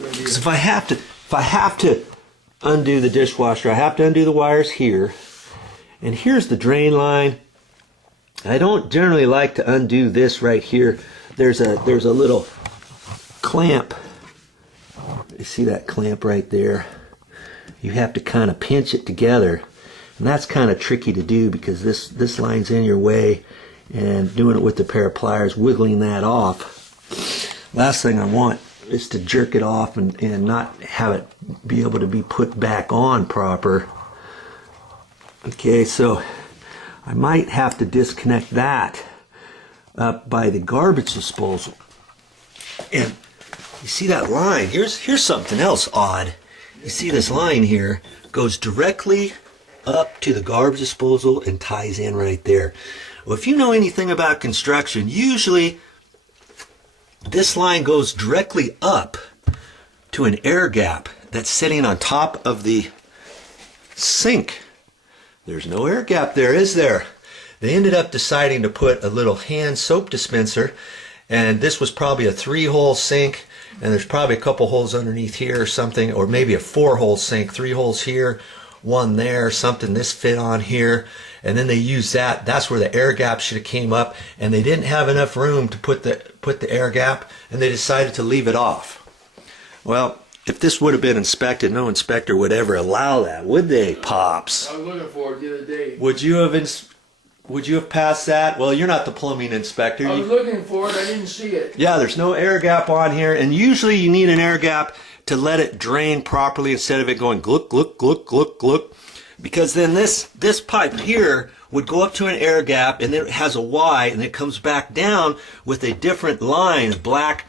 Because if I have to undo the dishwasher, I have to undo the wires here. And here's the drain line. I don't generally like to undo this right here. There's a little clamp. You see that clamp right there? You have to kind of pinch it together. And that's kind of tricky to do because this line's in your way, and doing it with a pair of pliers, wiggling that off. Last thing I want is to jerk it off and not have it be able to be put back on proper. Okay, so I might have to disconnect that up by the garbage disposal. And you see that line? Here's something else odd. You see this line here goes directly up to the garbage disposal and ties in right there. Well, if you know anything about construction, usually this line goes directly up to an air gap that's sitting on top of the sink. There's no air gap there, is there? They ended up deciding to put a little hand soap dispenser, and this was probably a 3-hole sink, and there's probably a couple holes underneath here or something, or maybe a 4-hole sink, 3 holes here, 1 there, something this fit on here, and then they used that. That's where the air gap should have came up, and they didn't have enough room to put the air gap, and they decided to leave it off. Well, if this would have been inspected, no inspector would ever allow that, would they, Pops? I was looking for it the other day. Would you have passed that? Well, you're not the plumbing inspector. I was looking for it, I didn't see it. Yeah, there's no air gap on here, and usually you need an air gap to let it drain properly instead of it going gluck, gluck, gluck, gluck, gluck. Because then this pipe here would go up to an air gap, and then it has a Y, and it comes back down with a different line, a black,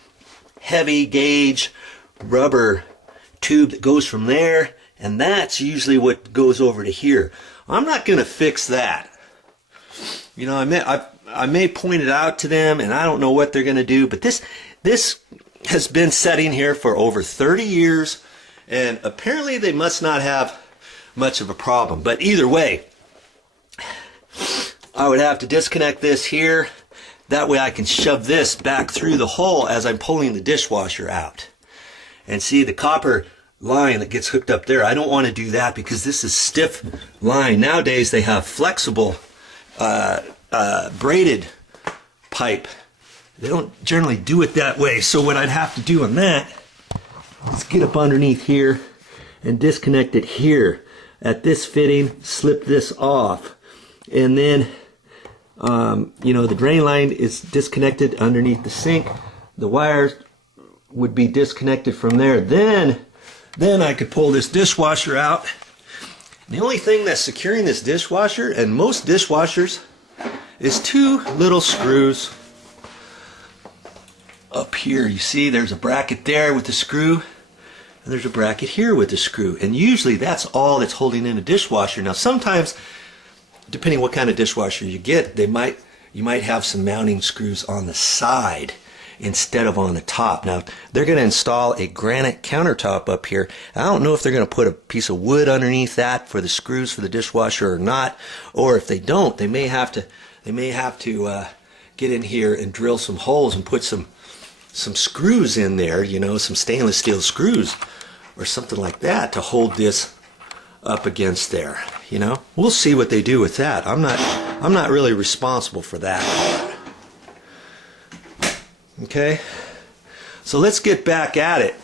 heavy gauge rubber tube that goes from there, and that's usually what goes over to here. I'm not going to fix that. You know, I may point it out to them, and I don't know what they're going to do, but this has been sitting here for over 30 years, and apparently they must not have much of a problem. But either way, I would have to disconnect this here. That way I can shove this back through the hole as I'm pulling the dishwasher out. And see the copper line that gets hooked up there, I don't want to do that because this is stiff line. Nowadays they have flexible braided pipe. They don't generally do it that way. So what I'd have to do on that is get up underneath here and disconnect it here at this fitting, slip this off, and then you know, the drain line is disconnected underneath the sink. The wires would be disconnected from there. Then I could pull this dishwasher out. The only thing that's securing this dishwasher, and most dishwashers, is 2 little screws up here. You see there's a bracket there with the screw, and there's a bracket here with the screw, and usually that's all that's holding in a dishwasher. Now sometimes, depending what kind of dishwasher you get, you might have some mounting screws on the side instead of on the top. Now they're going to install a granite countertop up here. I don't know if they're going to put a piece of wood underneath that for the screws for the dishwasher or not, or if they don't, they may have to get in here and drill some holes and put some screws in there, you know, some stainless steel screws or something like that to hold this up against there. You know, we'll see what they do with that. I'm not really responsible for that. Okay, so let's get back at it.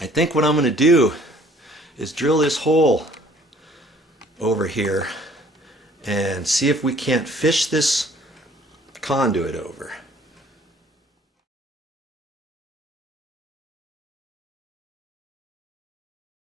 I think what I'm going to do is drill this hole over here and see if we can't fish this conduit over.